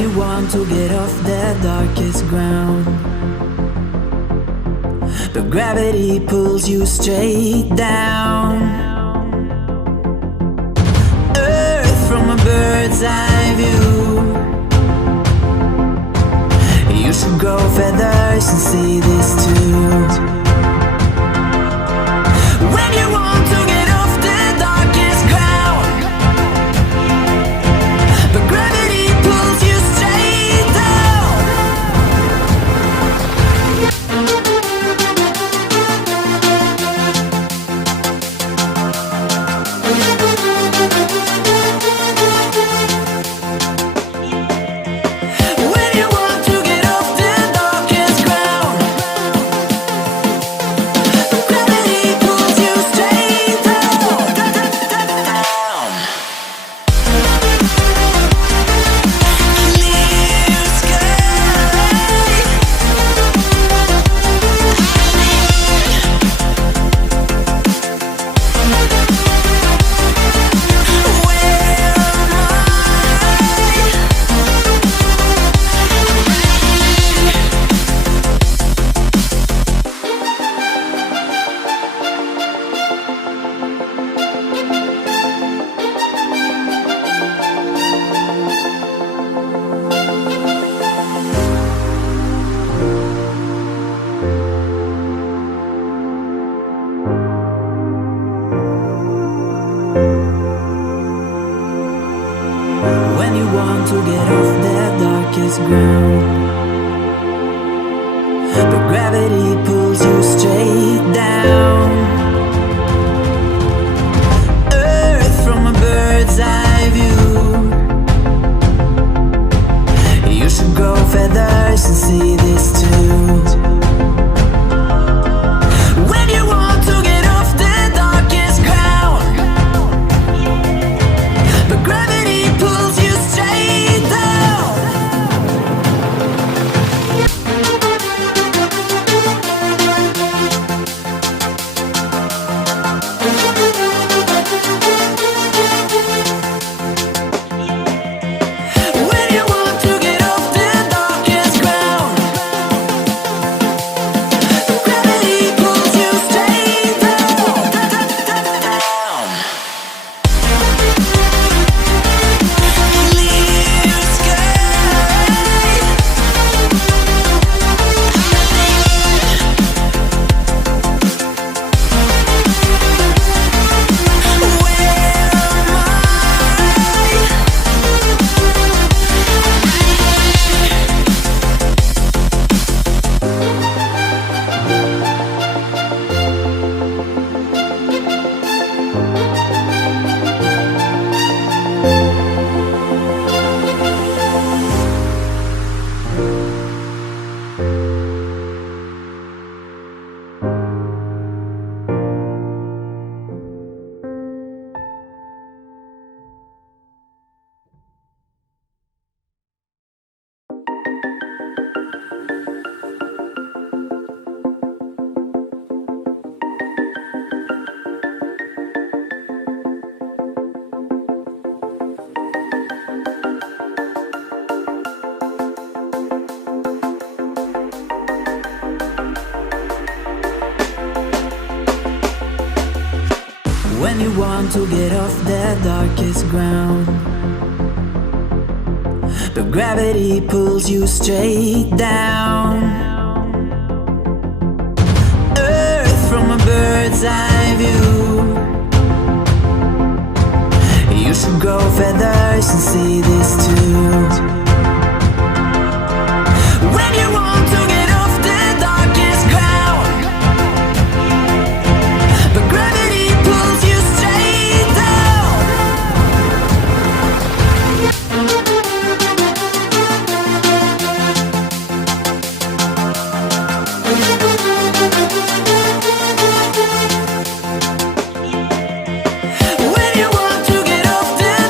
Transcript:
you want to get off the darkest ground, but gravity pulls you straight down. Earth from a bird's eye view. You should grow feathers and see this too. When you want to get off the darkest ground, but gravity pulls you straight down. When you want to get off the darkest ground, but gravity pulls you straight down. Clear sky. When you want to get off the darkest ground, but gravity pulls you straight down. Earth from a bird's eye view. You should grow feathers and see this too. When you want to get off the darkest ground, but gravity pulls you straight down. When you want to get off the darkest ground, but gravity pulls you straight down. Clear sky. When you want to get off the darkest ground, but gravity pulls you straight down. Earth from a bird's eye view. You should grow feathers and see this too.